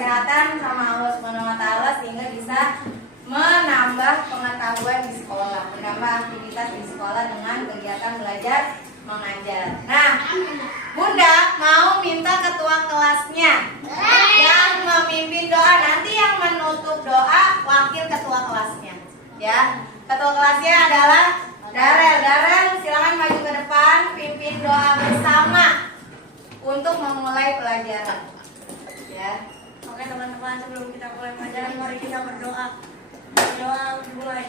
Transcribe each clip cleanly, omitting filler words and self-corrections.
kesehatan sama Allah Subhanahu wa taala sehingga bisa menambah pengetahuan di sekolah, menambah aktivitas di sekolah dengan kegiatan belajar mengajar. Nah, Bunda mau minta ketua kelasnya yang memimpin doa, nanti yang menutup doa wakil ketua kelasnya. Ya, ketua kelasnya adalah Darel. Darel, silakan maju ke depan, pimpin doa bersama untuk memulai pelajaran. Ya. Oke teman-teman, sebelum kita mulai pelajaran, mari kita berdoa. Doa dimulai.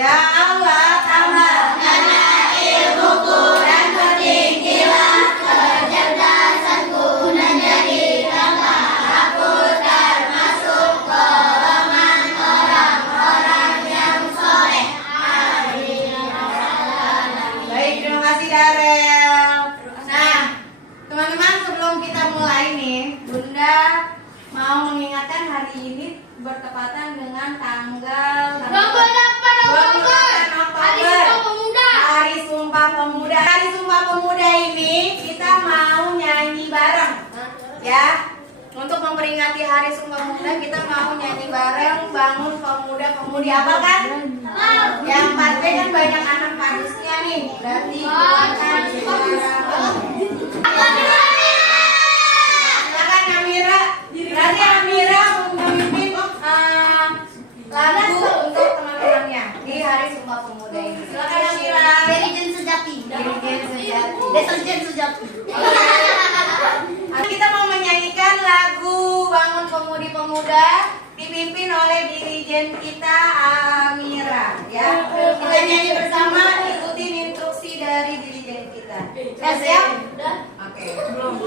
Ya Allah, tambahkan ilmuku dan pertinggilah kecerdasanku dan jadikanlah aku termasuk golongan orang-orang yang soleh. Amin. Baik, terima kasih Darel. Nah, teman-teman, sebelum kita mulai nih, Bunda mau mengingatkan hari ini bertepatan dengan tanggal 28 Oktober, Hari Sumpah Pemuda. Hari Sumpah Pemuda ini kita mau nyanyi bareng, ya. Untuk memperingati Hari Sumpah Pemuda kita mau nyanyi bareng Bangun Pemuda-Pemudi. Apa kan? Yang 4B kan banyak anak padusnya nih. Berarti silakan Amira. Berarti Amira memimpin lagu untuk teman-temannya di Hari Sumpah Pemuda ini. Silakan Amira. Dirijen sejati. Deterjen sejati. Kita mau menyanyikan lagu Bangun Pemudi-Pemuda dipimpin oleh dirijen kita Amira. Ya, kita nyanyi bersama, ikutin instruksi dari dirijen kita. Siap? Oke. Belum.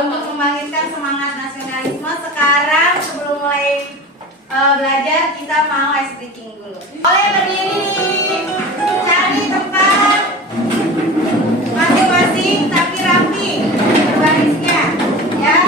untuk membangkitkan semangat nasionalisme. Sekarang sebelum mulai belajar kita mau ice breaking dulu. Boleh berdiri, cari tempat masing-masing tapi rapi barisnya, ya.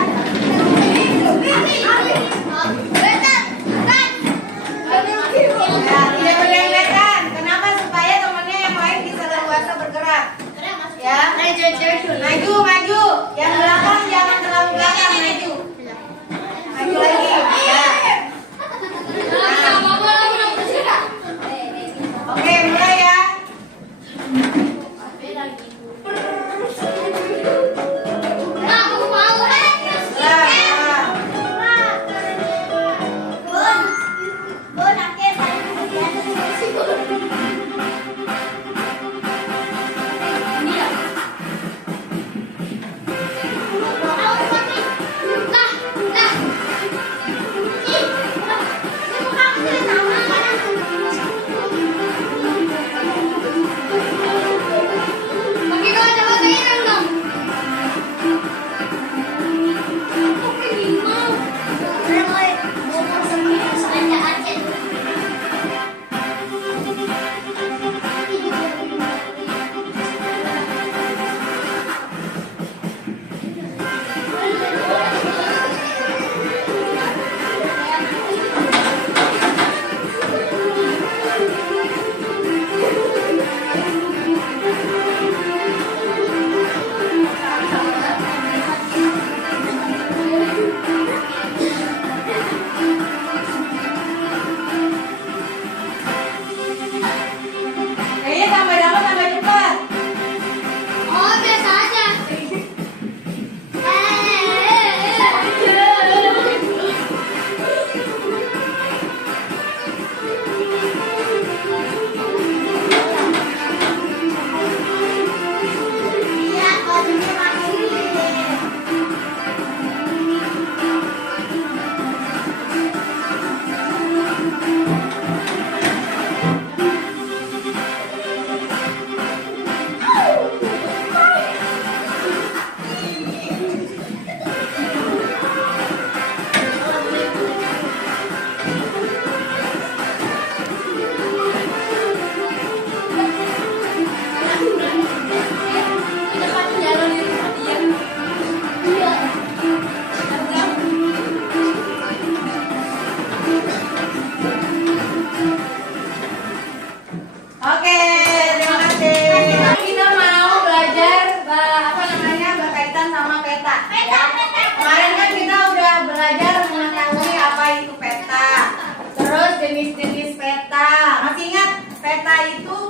peta itu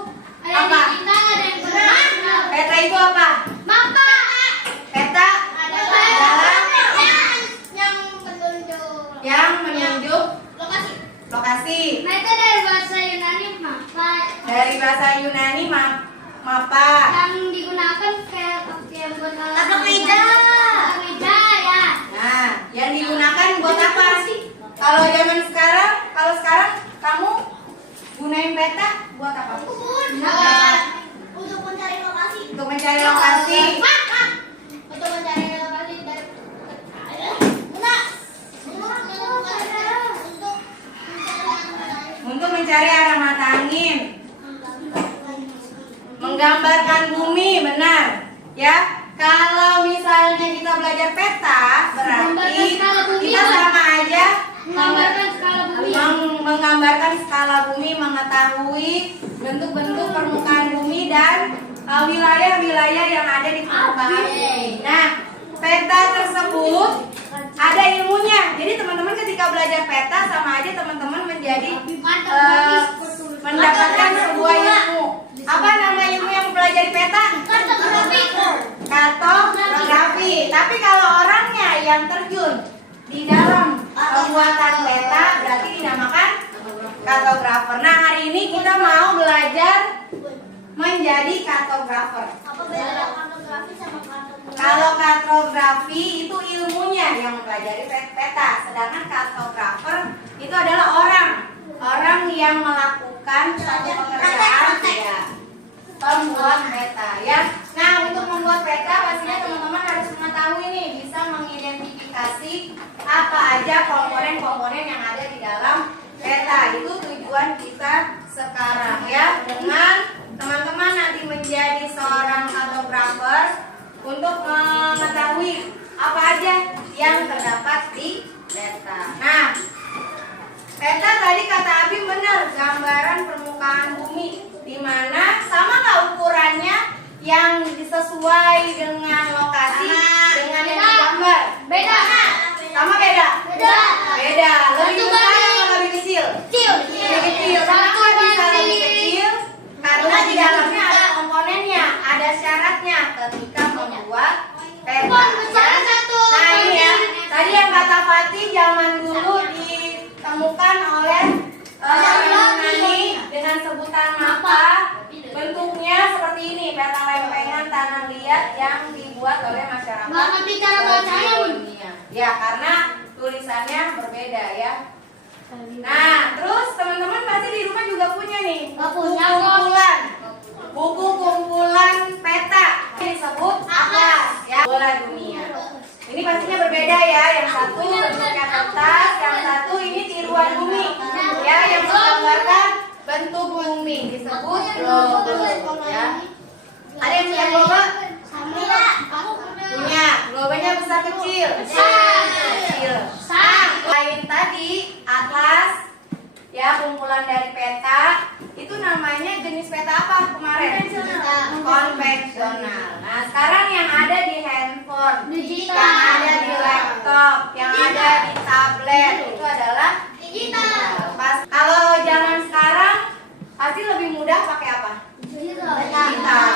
apa? Kita ada yang bermakna. Peta itu apa? Mapa. Peta adalah Yang penunjuk yang menunjuk lokasi. lokasi. Nah itu dari bahasa Yunani mapa. Dari bahasa Yunani mapa. Yang digunakan kayak yang buat Tapak meja. Meja ya. Nah, yang digunakan buat apa? Kalau zaman sekarang, kalau sekarang kamu gunain peta buat apa? Untuk mencari lokasi. Untuk mencari lokasi. Untuk mencari lokasi dari Untuk mencari arah mata angin. Menggambarkan bumi, benar. Ya, kalau misalnya kita belajar peta, berarti kita sama aja menggambarkan skala bumi. menggambarkan skala bumi, mengetahui bentuk-bentuk permukaan bumi dan wilayah-wilayah yang ada di permukaan bumi. Nah, peta tersebut ada ilmunya. Jadi teman-teman ketika belajar peta sama aja teman-teman menjadi mendapatkan sebuah ilmu. Apa nama ilmu yang mempelajari peta? Kartografi. Tapi kalau orangnya yang terjun di dalam pembuatan peta berarti dinamakan kartografer. Nah, hari ini kita mau belajar menjadi kartografer. Apa beda kartografi sama kartografi? Kalau kartografi itu ilmunya yang mempelajari peta, sedangkan kartografer itu adalah orang yang melakukan satu pekerjaan ya, pembuat peta ya. Nah, untuk membuat peta pastinya teman-teman harus mengetahui nih, bisa mengidentifikasi apa aja komponen-komponen yang ada di dalam peta. Itu tujuan kita sekarang ya, dengan teman-teman nanti menjadi seorang kartografer untuk mengetahui apa aja yang terdapat di peta. Nah, peta tadi kata Abi benar, gambaran permukaan bumi, di mana sama nggak ukurannya yang sesuai dengan lokasi dengan yang digambar? Beda. Sama beda? Beda. Beda. Lebih besar atau lebih kecil? Kecil. Lebih kecil. Kenapa bisa lebih kecil? Karena di dalamnya ada komponennya, ada syaratnya ketika membuat peta. Nah ini ya, tadi yang kata Fatih zaman dulu ditemukan oleh Yunani dengan sebutan mapa. Bentuknya seperti ini, peta lempengan tanah liat yang dibuat oleh masyarakat. Nggak ngerti cara bacanya, Bun. dunia. Ya, karena tulisannya berbeda ya. Nah, terus teman-teman pasti di rumah juga punya nih Nggak punya, Bun. buku kumpulan peta. Ini disebut atlas ya, bola dunia. Ini pastinya berbeda ya, yang satu bentuknya kertas, yang satu ini tiruan bumi ya, yang menggambarkan bentuk bumi disebut globe ya. Ada yang punya globe? Punya. Globenya besar kecil? Kecil. Lain tadi atlas ya, kumpulan dari peta. Itu namanya jenis peta apa kemarin? Konvensional. Nah, sekarang yang ada di handphone, Digital. yang ada di laptop, yang ada di tablet itu adalah Digital. Pas kalau zaman sekarang pasti lebih mudah pakai apa? Digital.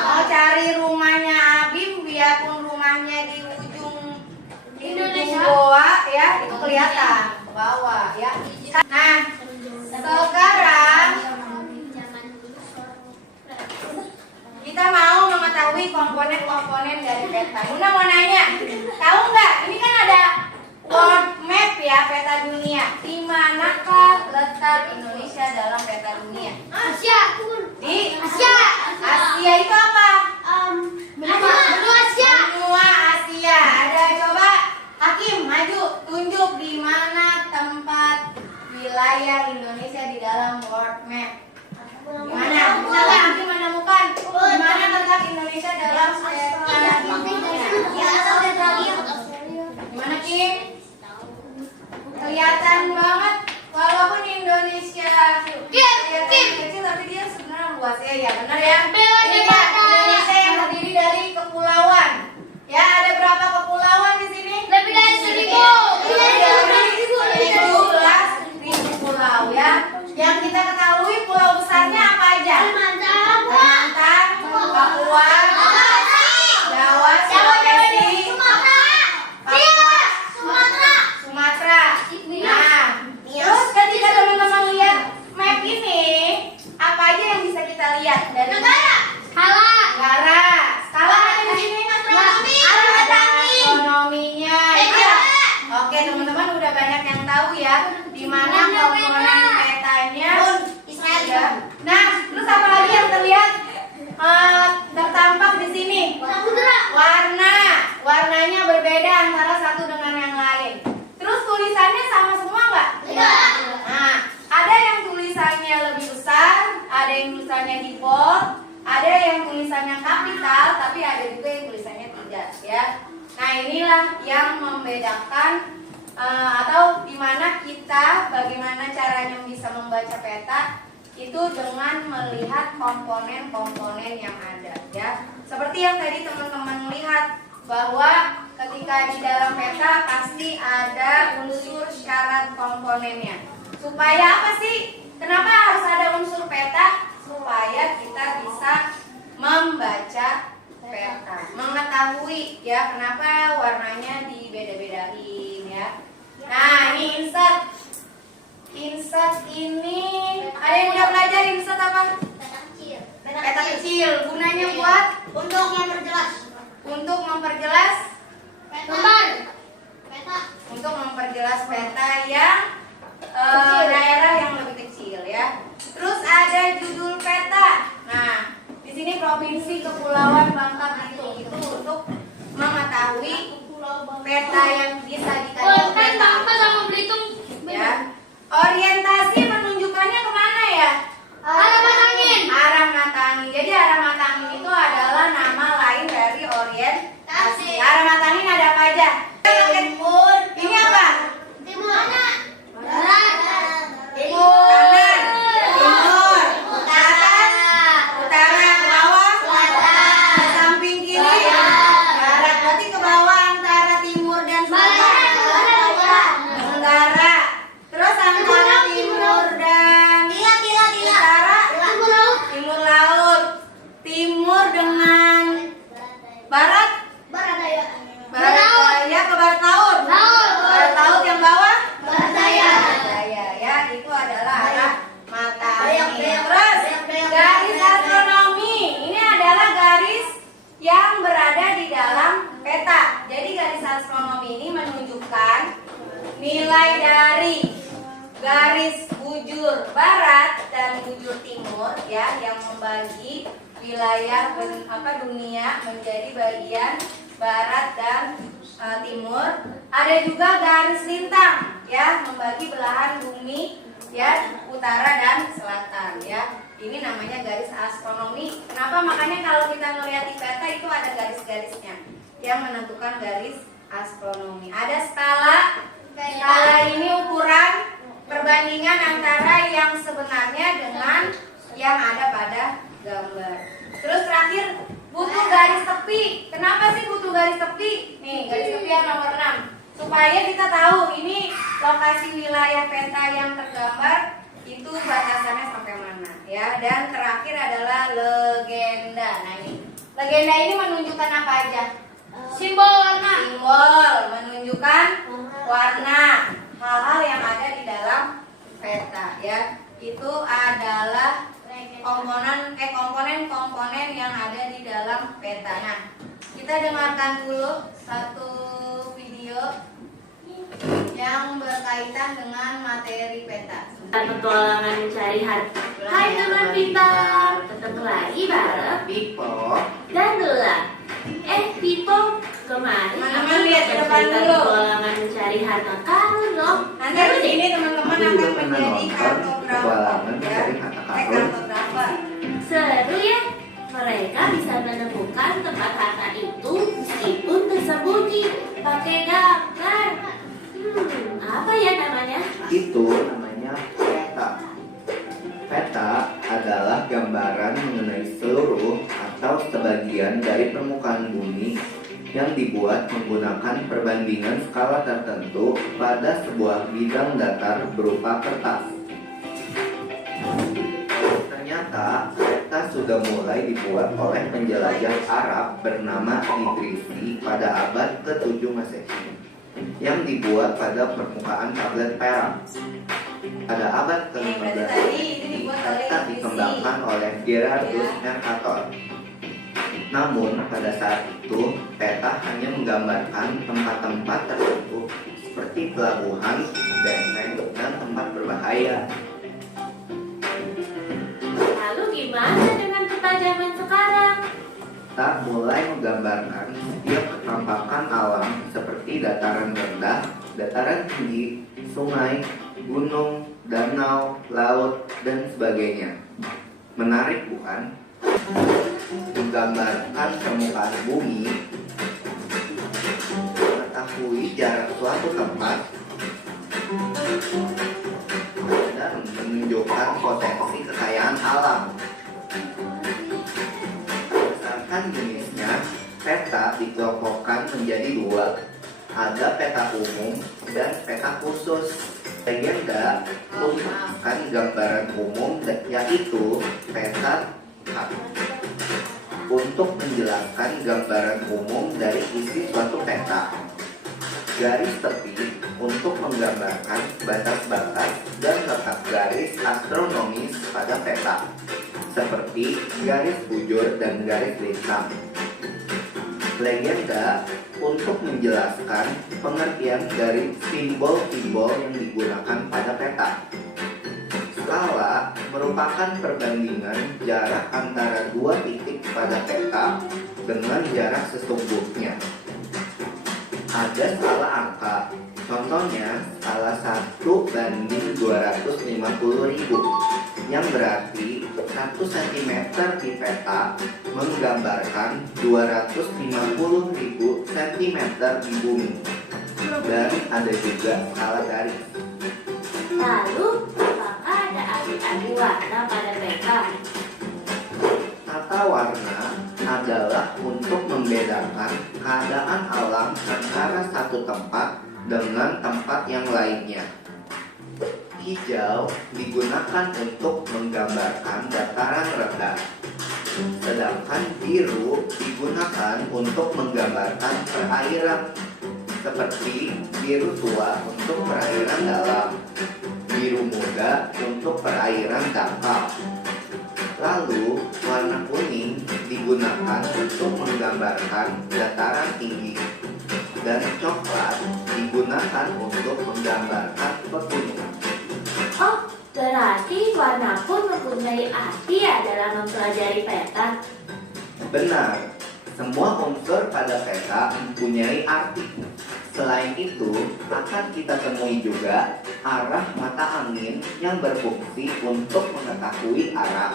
Kalau cari rumahnya Abim, biarpun rumahnya di ujung Indonesia goa ya, itu kelihatan ke bawah ya. Nah, sekarang kita mau mengetahui komponen-komponen dari peta. Bunda mau nanya, tahu nggak? Ini kan ada world map ya, peta dunia. Di manakah letak Indonesia dalam peta dunia? Asia. Di Asia. Asia itu apa? Benua Asia. Benua Asia. Ada, coba Hakim maju, tunjuk di mana tempat wilayah Indonesia di dalam world map. Di mana? Bisa nggak Hakim menemukan di mana letak Indonesia dalam peta dunia? Gimana Kim? Kelihatan banget, walaupun Indonesia kelihatan kecil tapi dia sebenarnya luas ya, ya benar ya. Ini ya, Indonesia yang terdiri dari kepulauan. Ya, ada berapa kepulauan di sini? Lebih dari 1.000. Lebih dari 17.000 pulau ya. Yang kita ketahui pulau besarnya apa aja? ya, di mana komponen petanya. Israel. Ya. Nah, terus apa lagi yang terlihat tertampak di sini? Samudra. Warnanya berbeda antara satu dengan yang lain. Terus tulisannya sama semua nggak? Tidak. Nah, ada yang tulisannya lebih besar, ada yang tulisannya di bold, ada yang tulisannya kapital, tapi ada juga yang tulisannya tidak, ya. Nah, inilah yang membedakan atau dimana kita bagaimana caranya bisa membaca peta itu dengan melihat komponen-komponen yang ada, ya. Seperti yang tadi teman-teman lihat bahwa ketika di dalam peta pasti ada unsur syarat komponennya. Supaya apa sih? Kenapa harus ada unsur peta? Supaya kita bisa membaca peta, mengetahui ya kenapa warnanya dibeda-bedain ya. Nah, ini insert. Insert ini ada yang udah belajar insert apa? Peta kecil. Peta kecil. Gunanya buat Untuk memperjelas. untuk memperjelas Gambar. Peta. untuk memperjelas peta yang daerah yang lebih kecil ya. Terus ada judul peta. Nah, di sini provinsi Kepulauan Bangka Belitung itu untuk mengetahui peta yang disajikan di peta. sama Belitung. Ya. Orientasi menunjukkannya kemana ya? Arah mata angin. Arah mata angin. Jadi arah mata angin itu adalah nama lain dari orientasi. Arah mata angin ada apa aja? Timur. Ini apa? Timur. Barat. Timur. Kanan. Timur. Ke atas. Utara. Ke bawah. Selatan. Ke samping kiri. Barat. Berarti ke bawah antara timur dan selatan. Tenggara. Terus antara timur dan utara. Timur laut. Timur dengan barat. Barat daya ke barat laut. Barat laut yang bawah. Barat daya ya, itu adalah arah mata angin. Terus garis astronomi ini adalah garis yang berada di dalam peta. Jadi garis astronomi ini menunjukkan nilai dari garis bujur barat dan bujur timur ya, yang membagi wilayah dunia menjadi bagian barat dan timur. Ada juga garis lintang ya, membagi belahan bumi ya, utara dan selatan ya. Ini namanya garis astronomi. Kenapa? Makanya kalau kita melihat di peta itu ada garis-garisnya yang menentukan garis astronomi. Ada skala. Skala ini ukuran perbandingan antara yang sebenarnya dengan yang ada pada gambar. Terus terakhir butuh garis tepi. Kenapa sih butuh garis tepi? Nih, garis tepi yang nomor 6. Supaya kita tahu ini lokasi wilayah peta yang tergambar itu batasannya sampai mana ya. Dan terakhir adalah legenda. Nah, ini. Legenda ini menunjukkan apa aja? Simbol warna. Simbol menunjukkan warna, hal-hal yang ada di dalam peta ya. Itu adalah komponen-komponen yang ada di dalam peta. Nah, kita dengarkan dulu satu video yang berkaitan dengan materi peta. Petualangan mencari harta. Hai teman pintar, ketemu lagi bareng Pipo, dan Dula. Pipo, kemarin Teman-teman lihat ke depan cerita dulu. petualangan mencari harta karun dong. Nanti di sini teman-teman aku juga akan pernah menjadi nonton kartografer petualangan ya. mencari harta karun. Kartografer. Seru ya, mereka bisa menemukan tempat harta itu meskipun tersembunyi pakai gambar. Apa ya namanya? Itu namanya peta. Peta adalah gambaran mengenai seluruh atau sebagian dari permukaan bumi yang dibuat menggunakan perbandingan skala tertentu pada sebuah bidang datar berupa kertas. Ternyata peta sudah mulai dibuat oleh penjelajah Arab bernama Idrisi pada abad ke-7 Masehi yang dibuat pada permukaan tablet perak. Pada abad Berarti ke-15 tadi itu dibuat oleh peta Idrisi. dikembangkan oleh Gerardus Ya. Mercator. Namun pada saat itu peta hanya menggambarkan tempat-tempat tertentu seperti pelabuhan, benteng, menggambarkan setiap kenampakan alam seperti dataran rendah, dataran tinggi, sungai, gunung, danau, laut, dan sebagainya. Menarik bukan? Menggambarkan permukaan bumi, mengetahui jarak suatu tempat, dan menunjukkan potensi kekayaan alam. Berdasarkan jenisnya, peta dikelompokkan menjadi dua. Ada peta umum dan peta khusus. Legenda merupakan gambaran umum yaitu peta untuk menjelaskan gambaran umum dari isi suatu peta. Garis tepi untuk menggambarkan batas-batas dan letak garis astronomis pada peta, seperti garis bujur dan garis lintang. Legenda untuk menjelaskan pengertian dari simbol-simbol yang digunakan pada peta. Skala merupakan perbandingan jarak antara dua titik pada peta dengan jarak sesungguhnya. Ada skala angka, contohnya skala 1:250.000, yang berarti 1 cm di peta menggambarkan 250.000 cm di bumi. Dan ada juga skala garis. Lalu, apakah ada arti-arti warna pada peta? Tata warna adalah untuk membedakan keadaan alam antara satu tempat dengan tempat yang lainnya. Hijau digunakan untuk menggambarkan dataran rendah, sedangkan biru digunakan untuk menggambarkan perairan, seperti biru tua untuk perairan dalam, biru muda untuk perairan dangkal. Lalu, warna kuning digunakan untuk menggambarkan dataran tinggi, dan coklat digunakan untuk menggambarkan pegunungan. Oh, berarti warna pun mempunyai arti ya dalam mempelajari peta. Benar, semua unsur pada peta mempunyai arti. Selain itu, akan kita temui juga arah mata angin yang berfungsi untuk mengetahui arah.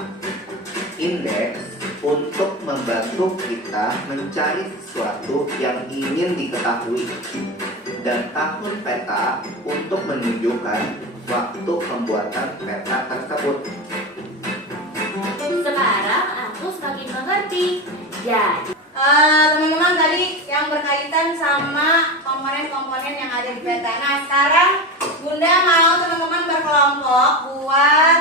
Indeks untuk membantu kita mencari sesuatu yang ingin diketahui. Dan tahun peta untuk menunjukkan waktu pembuatan peta tersebut. Sekarang aku semakin mengerti. Jadi, Teman-teman tadi yang berkaitan sama komponen-komponen yang ada di peta. Nah sekarang Bunda mau teman-teman berkelompok buat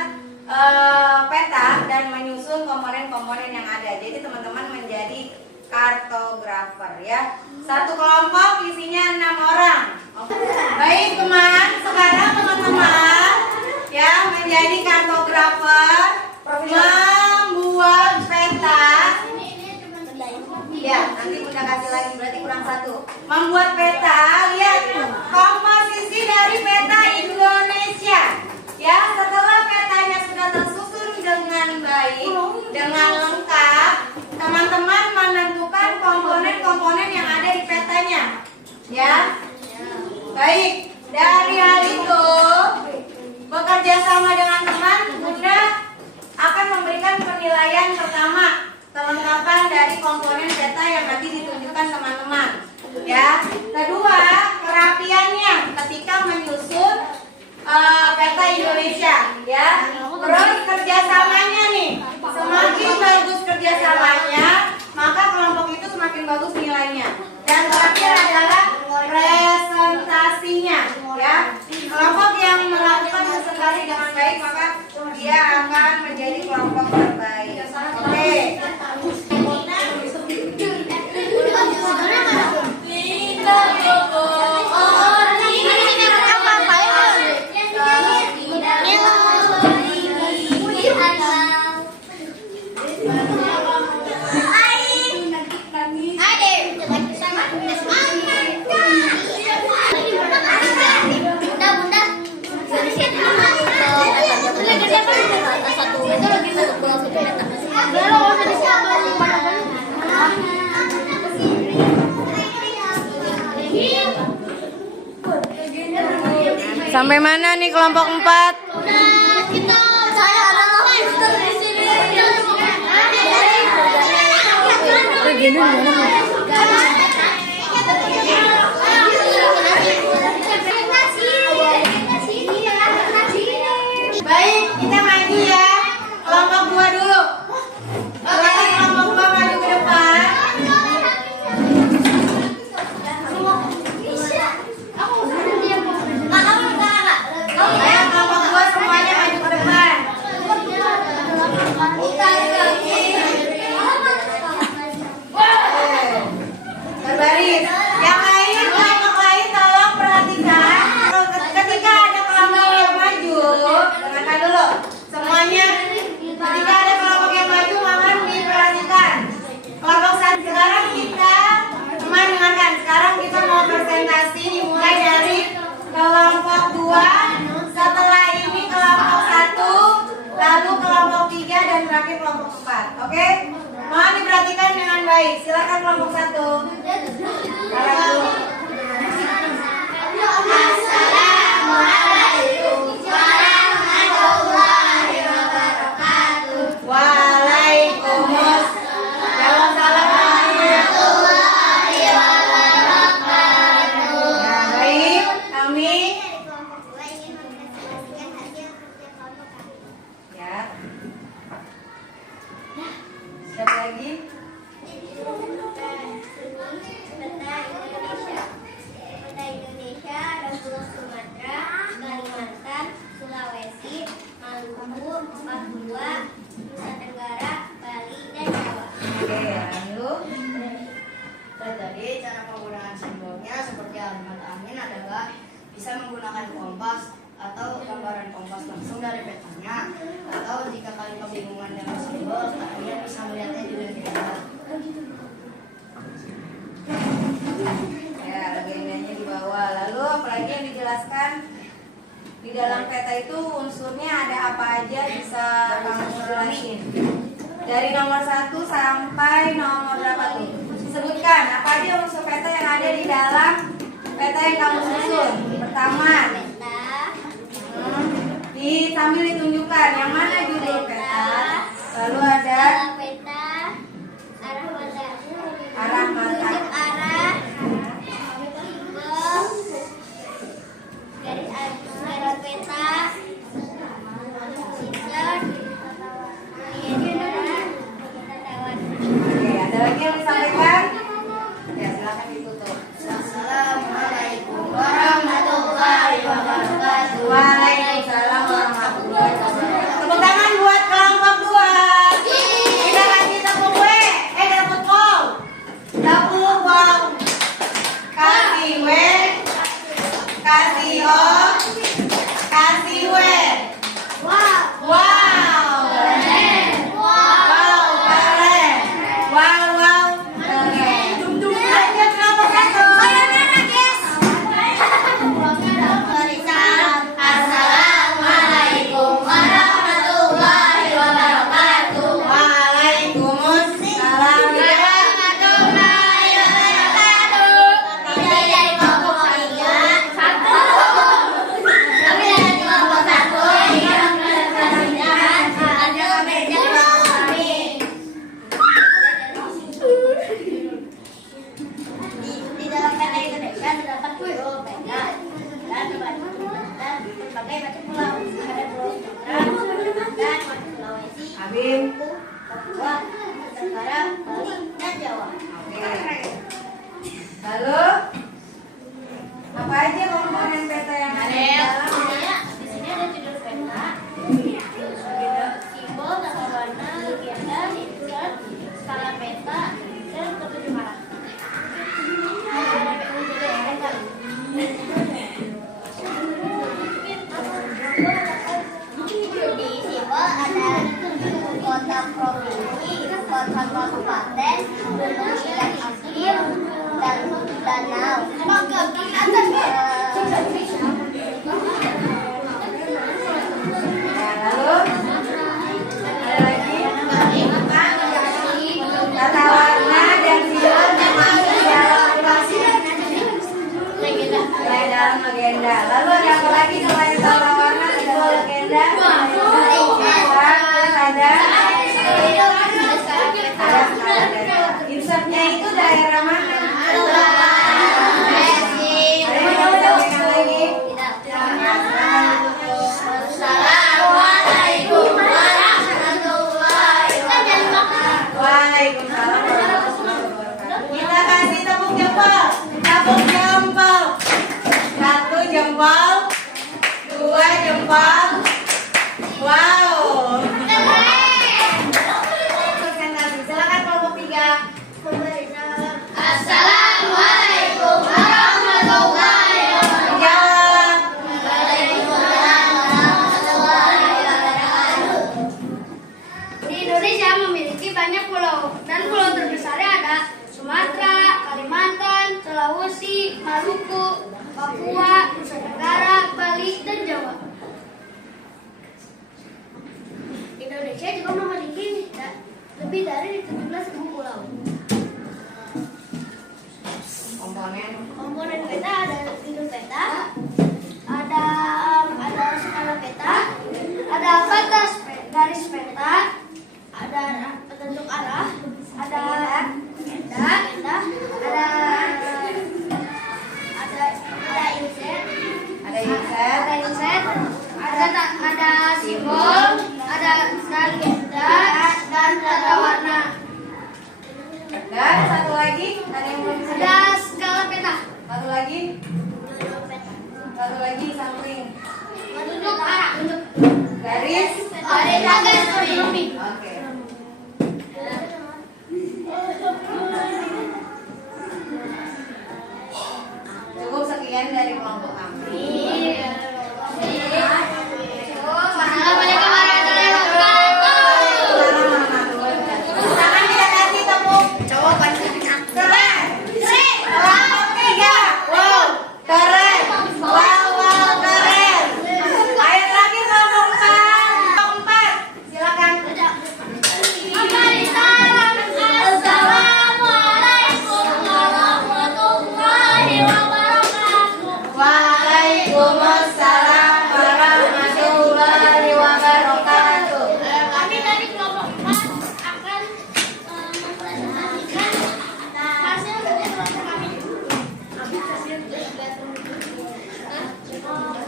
peta dan menyusun komponen-komponen yang ada. Jadi teman-teman menjadi kartografer ya. Satu kelompok isinya 6 orang. Oke. Baik teman, sekarang teman-teman ya menjadi kartografer membuat peta. Ya, nanti Bunda kasih lagi, berarti kurang 1. Membuat peta, lihat komposisi dari peta Indonesia. Ya, setelah petanya sudah tersusun dengan baik, dengan lengkap, teman-teman menentukan komponen-komponen yang ada di petanya. Ya, baik. Dari hal itu, bekerja sama dengan teman, Bunda akan memberikan penilaian pertama. Kelengkapan dari komponen peta yang nanti ditunjukkan teman-teman. Ya, kedua kerapiannya ketika menyusun peta Indonesia. Ya, terus kerjasamanya nih, semakin bagus kerjasamanya, maka kelompok itu semakin bagus nilainya. Dan terakhir adalah presentasinya. Ya, kelompok yang melakukan presentasi dengan baik maka dia akan menjadi kelompok terbaik. Oke. Sampai mana nih kelompok 4? Saya adalah master di sini. Baik, kita maju ya. Kelompok 2 dulu. Silakan kelompok 2 maju ke depan. Ayo kelompok 2 semuanya maju ke depan. Berbaris. Yang lain, kelompok lain tolong perhatikan. Ketika ada kelompok yang maju, dengarkan dulu. Semuanya, ketika ada kelompok yang maju, mohon diperhatikan. Kelompok 1 sekarang kita, teman dengarkan. Sekarang kita mau presentasi dimulai dari kelompok 2. Setelah ini kelompok 1, lalu kelompok 3 dan terakhir kelompok 4. Oke? Mohon diperhatikan dengan baik. Silakan kelompok 1. Assalamualaikum warahmatullahi wabarakatuh. Waalaikumsalam warahmatullahi wabarakatuh. Ya, baik, kami ya. Siapa lagi? Peta Indonesia ada Pulau Sumatera, Kalimantan, Sulawesi, Maluku, Papua, Nusa Tenggara, Bali, dan Jawa. Oke, lalu Dan tadi cara penggunaan simbolnya seperti alamat angin adalah bisa menggunakan kompas atau gambaran kompas langsung dari petanya, atau jika kalian kebingungan dengan simbol, kalian bisa melihatnya di legenda. ya, legendanya di bawah. Lalu apalagi yang dijelaskan di dalam peta itu unsurnya ada apa aja, bisa kamu jelasin. Dari nomor 1 sampai nomor berapa tuh? Sebutkan apa aja unsur peta yang ada di dalam peta yang kamu susun. Pertama, sambil ditunjukkan yang mana judul peta. Lalu ada Peta, arah mata, arah mata. arah, garis peta, Oke, ada lagi yang disampaikan? Ya, silakan ditutup. Assalamualaikum warahmatullahi wabarakatuh. Waalaikumsalam warahmatullahi wabarakatuh. Tepuk tangan buat kelompok 2. Kita kasih tepuk W, tepuk wow. Tepuk wow. Kasih W, kasih O, kasih W. Wow. Wow. Keren. Wow, keren. Wow, keren. Lanjut kelompok 1. Assalamualaikum warahmatullahi wabarakatuh. Waalaikumsalam. Warahmatullahi wabarakatuh. Kami dari kelompok 3. Kami dari kelompok 1 yang mempresentasikan ada meja kami. Di dalam peta Indonesia terdapat pulau peta dan berbagai macam pulau. Ada pulau Sumatera, Kalimantan, Sulawesi, Habib. Papua, Nusa Tenggara, Bali, dan Jawa. Oke. Lalu apa aja komponen peta yang ada di dalam? Di sini ada judul peta, simbol, tata warna, legenda, insert, skala peta, dan petunjuk arah. Di simbol ada ibu kota provinsi, kota kabupaten, gunung dan akhir, dan danau. Ya, lalu ada lagi tata warna dan simbol termasuk di dalam legenda. Lalu ada apa lagi? ada simbol, ada dan ada warna. Dan satu lagi, ada yang belum bisa? Ada skala peta. Satu lagi, sampling. Menunjuk arah. Garis. Ada garis lebih. Oke. Cukup sekian dari kelompok kami. Assalamualaikum warahmatullahi wabarakatuh. Tangan kita kasih tepuk. Coba Keren. Kelompok 3. Wow, keren. Wow, keren. Ayo lagi kelompok 4. Kelompok 4. Silakan. Assalamualaikum warahmatullahi wabarakatuh. Waalaikumsalam warahmatullahi wabarakatuh. Kami dari kelompok 4 akan mempresentasikan hasil kerja kelompok kami.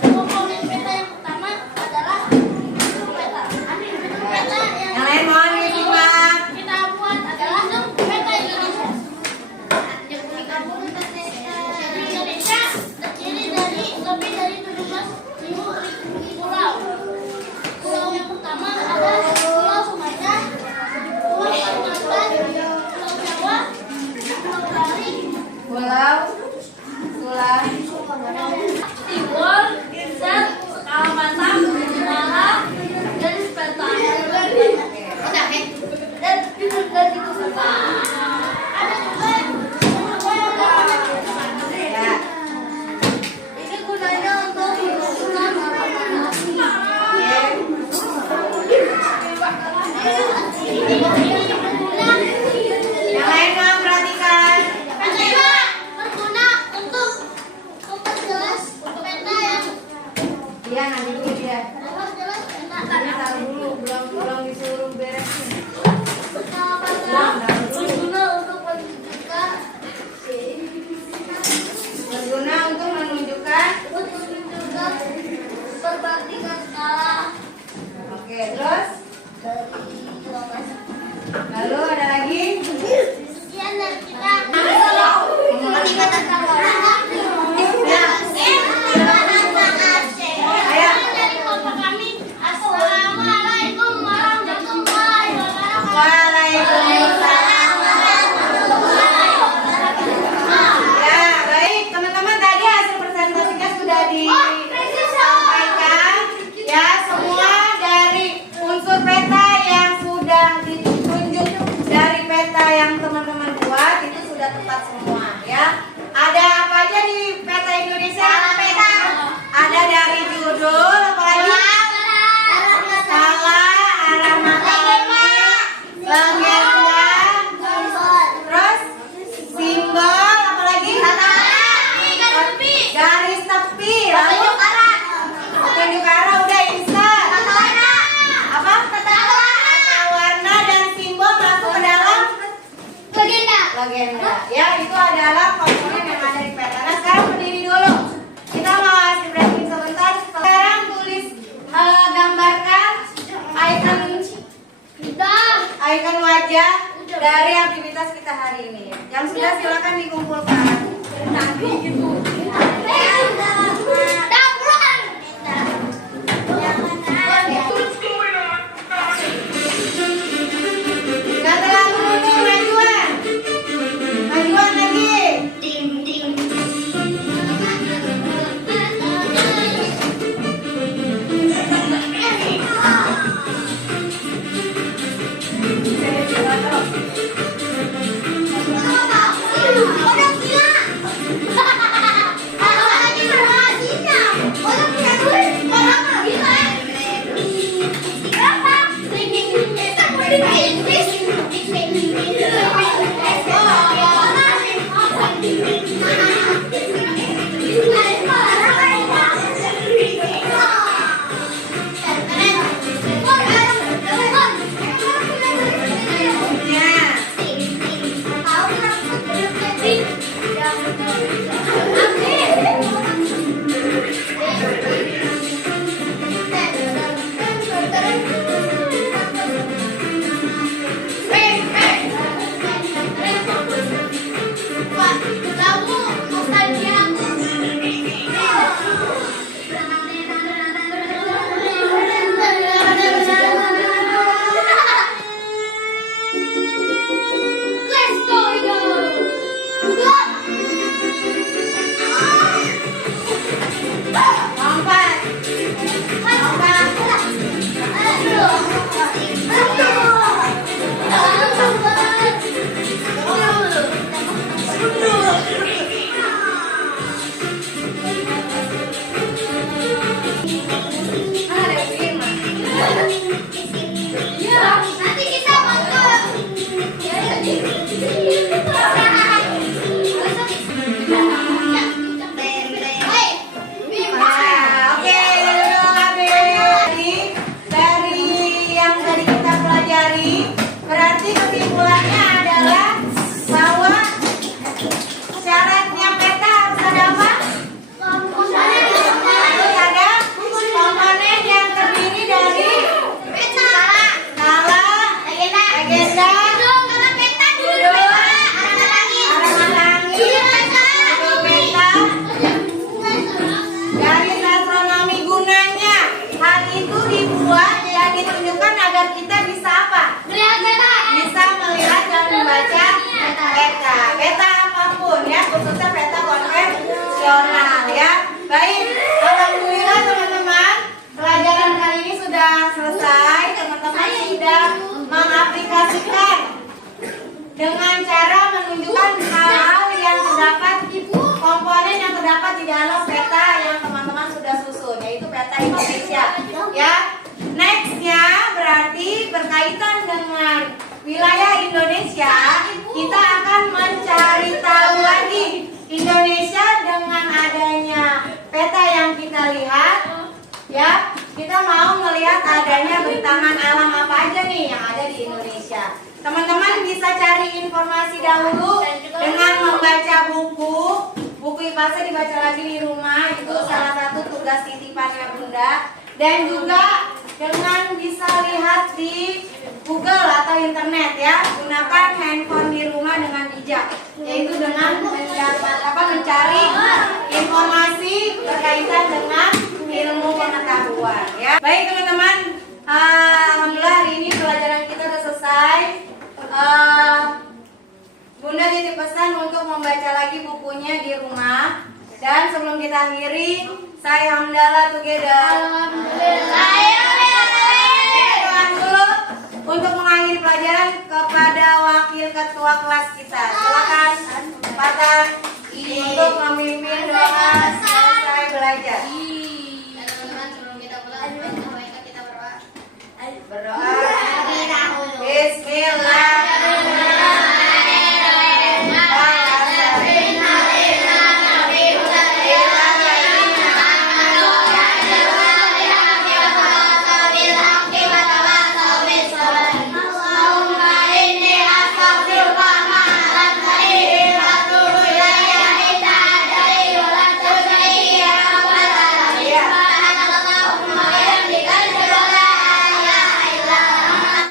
Komponen peta yang pertama adalah bentuk peta. Bentuk peta Yang lain mohon disimak. kita buat adalah peta Indonesia. Indonesia terdiri dari lebih dari 17.000 pulau. Pulau yang pertama adalah Pulau Sumatera, Pulau Kalimantan, Pulau Jawa, Pulau Bali, Pulau Sulam. Timur, Insan, Kalimantan, Malang, garis peta. Dan itu serta ada juga Ya. ini gunanya untuk menentukan arah. Yang lain mohon perhatikan. Peta berguna untuk memperjelas peta yang Dia nanti dulu dia. memperjelas peta. Tadi taruh dulu, belum disuruh beresin. Berguna untuk menunjukkan Berguna untuk menunjukkan. perbandingan skala Oke, terus dari lokasi. lalu ada lagi. Sekian dari kita. Dari kelompok kami. Assalamualaikum warahmatullahi wabarakatuh. Waalaikumsalam. Ya, baik teman-teman, tadi hasil presentasinya sudah disampaikan. Ya, semua dari unsur peta yang sudah ditunjuk dari peta yang teman-teman buat itu sudah tepat semua ya. Ada apa aja di peta Indonesia? Ada dari judul, apalagi? Skala, arah matahari, legenda, terus simbol, apalagi? Garis tepi, lalu petunjuk arah udah instan. Apa? Tata warna dan simbol masuk ke dalam legenda. Ya, itu adalah komponen yang ada di peta. Nah, sekarang berdiri dulu. Kita mau hasil breaking sebentar. Sekarang tulis gambarkan icon wajah dari aktivitas kita hari ini. Yang sudah silakan dikumpulkan. Nggak terlalu mundur, majuan. Majuan lagi. Udah gila. dengan cara menunjukkan hal-hal yang terdapat komponen yang terdapat di dalam peta yang teman-teman sudah susun, yaitu peta Indonesia. Ya, nextnya berarti berkaitan dengan wilayah Indonesia, kita akan mencari tahu lagi Indonesia dengan adanya peta yang kita lihat. Ya, kita mau melihat adanya bentangan alam apa aja nih yang ada di Indonesia. Teman-teman bisa cari informasi dahulu dengan membaca buku. Buku IPASA dibaca lagi di rumah, itu salah satu tugas titipannya Bunda. Dan juga dengan bisa lihat di Google atau internet ya, gunakan handphone di rumah dengan bijak, yaitu dengan mencari informasi berkaitan dengan ilmu pengetahuan ya. Baik teman-teman, alhamdulillah hari ini pelajaran kita sudah selesai. Bunda titip pesan untuk membaca lagi bukunya di rumah. Dan sebelum kita akhiri, saya hamdalah together. Doa dulu untuk mengakhiri pelajaran kepada wakil ketua kelas kita. Silakan Pak Tan untuk memimpin doa selesai belajar.